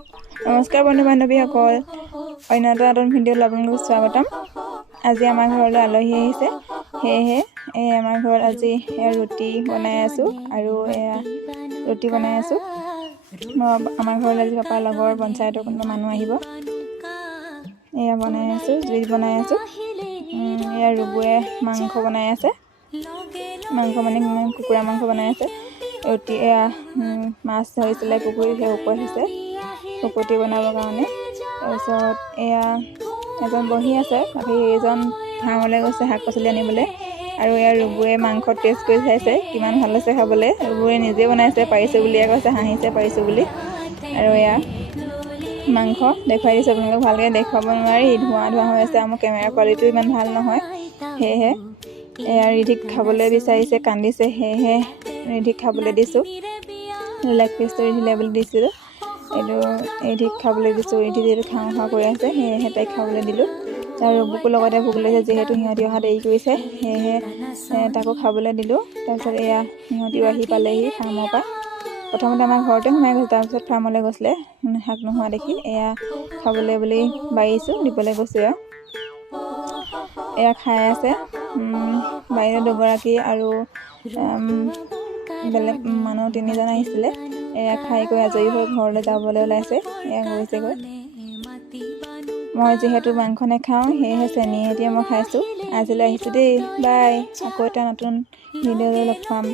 নমস্কাৰ বন্ধু বান্ধৱীসকল, অন্য এটা নতুন ভিডিঅ'ত আপোনালোকক স্বাগতম। আজি আমাৰ ঘৰলৈ আলহী আহিছে, সেয়েহে আমাৰ ঘৰত আজি ৰুটি বনাই আছোঁ আৰু ৰুটি বনাই আছোঁ। আমাৰ ঘৰলৈ আজি পাপাৰ লগৰ পঞ্চায়তৰ কোনোবা মানুহ আহিব। বনাই আছোঁ, জুইত বনাই আছোঁ। ৰুবুৱে মাংস বনাই আছে, মাংস মানে কুকুৰা মাংস বনাই আছে। ৰুটি মাছ ধৰিছিলে পুখুৰীত, সেই ওপৰত হৈছে শুকুতি বনাবৰ কাৰণে। তাৰপিছত এজন বহি আছে, বাকী এইজন ফাৰ্মলৈ গৈছে শাক পাচলি আনিবলৈ। আৰু ৰুবুৱে মাংস টেষ্ট কৰি চাইছে কিমান ভাল হৈছে খাবলৈ। ৰুবুৱে নিজে বনাইছে, পাৰিছোঁ বুলিয়ে কৈছে, হাঁহিছে পাৰিছোঁ বুলি। আৰু মাংস দেখুৱাই দিছোঁ আপোনালোকক, ভালকৈ দেখুৱাব নোৱাৰি, ধোঁৱা হৈ আছে। মোৰ কেমেৰা কোৱালিটিও ইমান ভাল নহয়, সেয়েহে ৰিধিক খাবলৈ বিচাৰিছে, কান্দিছে, সেয়েহে ৰিধিক খাবলৈ দিছোঁ। লেগ পিচটো ৰিধিলে বুলি দিছিলোঁ, ৰিধিক খাবলৈ দিছোঁ। ৰিধি যিহেতু খাওঁ কৰি আছে, সেয়েহে তাইক খাবলৈ দিলোঁ। আৰু ৰুবুকো লগতে ভোক লাগিছে, যিহেতু সিহঁতি অহা দেৰি কৰিছে, সেয়েহে তাকো খাবলৈ দিলোঁ। তাৰপিছত সিহঁতিও আহি পালেহি ফাৰ্মৰ পৰা। প্ৰথমতে আমাৰ ঘৰতে সোমাই গৈছে, তাৰপিছত ফাৰ্মলৈ গৈছিলে শাক নোহোৱা দেখি। খাবলৈ বুলি বাঢ়িছোঁ, দিবলৈ গৈছোঁ। খাই আছে। বাইদেউ দুগৰাকী আৰু বেলেগ মানুহ 3জন আহিছিলে। খাই কৰি আজৰি হৈ ঘৰলৈ যাবলৈ ওলাইছে, গৈছেগৈ। মই যিহেতু মাংস নাখাওঁ, সেয়েহে চেনি এতিয়া মই খাইছোঁ। আজিলৈ আহিছোঁ দেই, বাই। আকৌ এটা নতুন ভিডিঅ'লৈ লগ পাম।